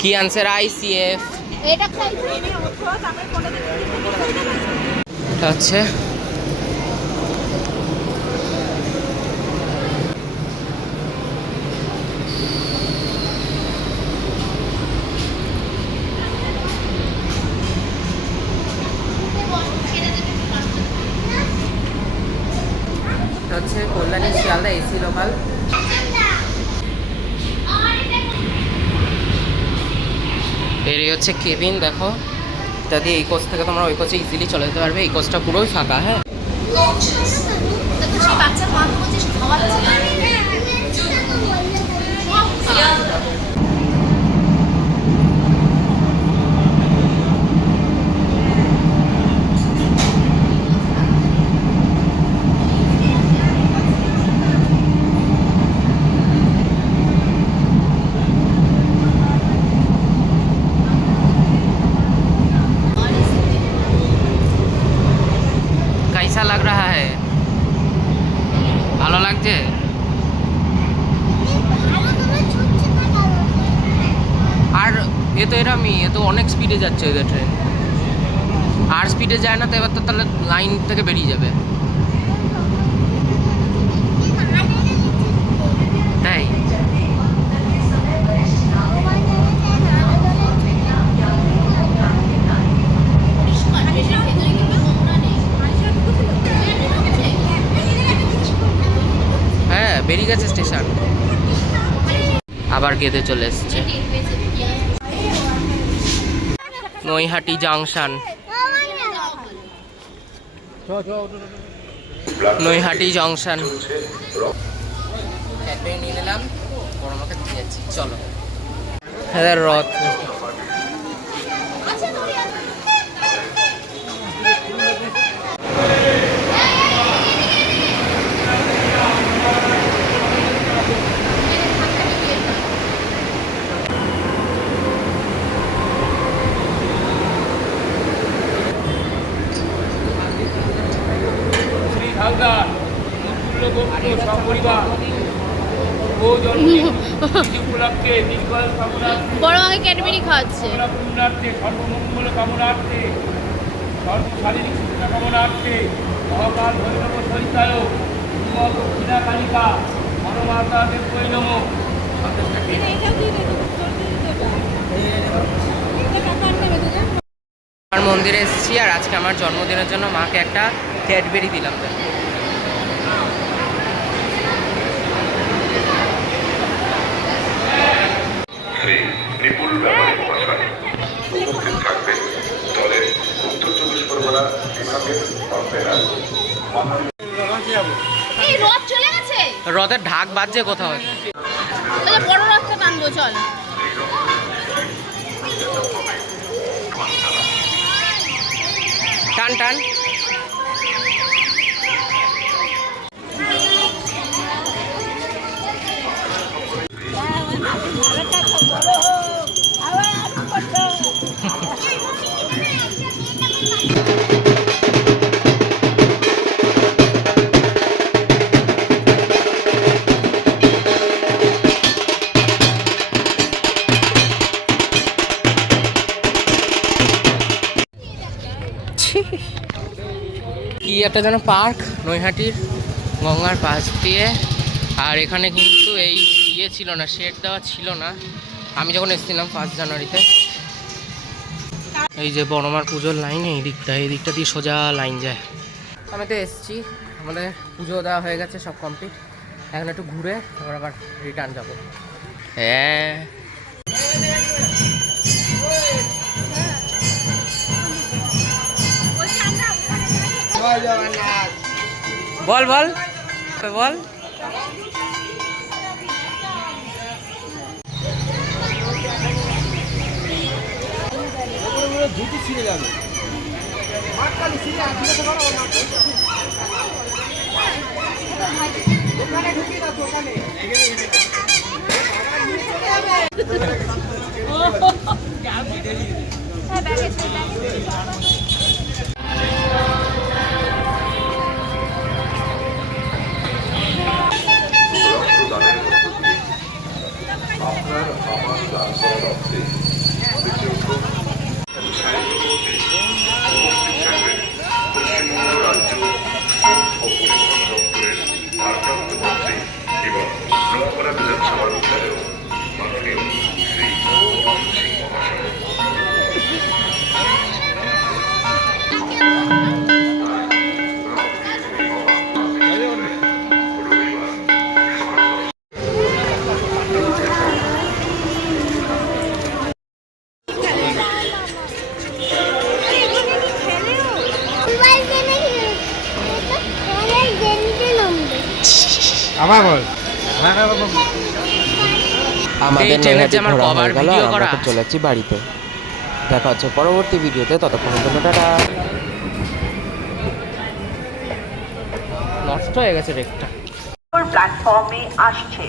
কি answer ICF এটা খাইছি হচ্ছে কল্যাণী শিয়ালদা এসি লোকাল। এরই হচ্ছে কেবিন, দেখো এটা দিয়ে এই কোচ থেকে তোমরা ওই কোচে ইজিলি চলে যেতে পারবে। এই কোচটা পুরোই ফাঁকা। হ্যাঁ লাগ रहा है? ভালো লাগছে? আর এ তো এরমই, এ তো অনেক স্পিডে যাচ্ছে এদের ট্রেন। আর স্পিডে যায় না তো এবার তো তাহলে লাইন থেকে বেরিয়ে যাবে। তাই বেরিয়ে গেছে স্টেশন, আবার গেদে চলে এসছে। নৈহাটি জাংশন, নৈহাটি জংশন নিয়ে নিলাম, বড়মাকে দিয়ে যাচ্ছি। চলো রথ বড় মাকে ক্যাডবেরি খাওয়াচ্ছে। সর্বমঙ্গল কামনার্থে, সর্বশারীরিক সুস্থতা কামনার্থে, মহাকাল ভৈরব সহিতায় দক্ষিণা কালিকা মনমাতা দেবৈ নমঃ। আমার মন্দিরে এসেছি আর আজকে আমার জন্মদিনের জন্য মাকে একটা ক্যাডবেরি দিলাম। নিপুণ ব্যবহারিক ভাষা উপস্থিত থাকবেন দলের উত্তর চব্বিশ পরগনা বিভাগের কনভেনার। রথের ঢাক বাজছে কোথাও, বড় রথটা টানবো চল। টান টান কি একটা যেন পার্ক নৈহাটির গঙ্গার পাশ দিয়ে। আর এখানে কিন্তু এই ইয়ে ছিল না, শেড দেওয়া ছিল না আমি যখন এসেছিলাম 5 জানুয়ারিতে। এই যে বড়মার পুজোর লাইন এই দিকটা দিয়ে সোজা লাইন যায়। আমি তো এসেছি, আমাদের পুজো দেওয়া হয়ে গেছে, সব কমপ্লিট। এখন একটু ঘুরে তারপর আবার রিটার্ন যাবো। হ্যাঁ বল বল বল। ধুতি ছিঁড়ে যাবে। আপনার আমার দান করার অর্থে বেঁচে উঠুন। উপস্থিত থাকবেন পশ্চিমবঙ্গ রাজ্য শ্রম ও পরিবহন দপ্তরের ভারপ্রাপ্ত মন্ত্রী এবং লোকসভা বিধানসভার বিধায়ক মাননীয় শ্রী অরুণ সিং মহাশয়। আমাদের এই ট্রেনের যে নৈহাটি আমার ঘোরা কভার হয়ে গেল ভিডিও আর করা আমরা আছে। চলেছি বাড়িতে। দেখা হচ্ছে পরবর্তী ভিডিওতে, ততক্ষণের জন্য টাটা। নষ্ট হয়ে গেছে রেকটা। প্ল্যাটফর্মে আসছে।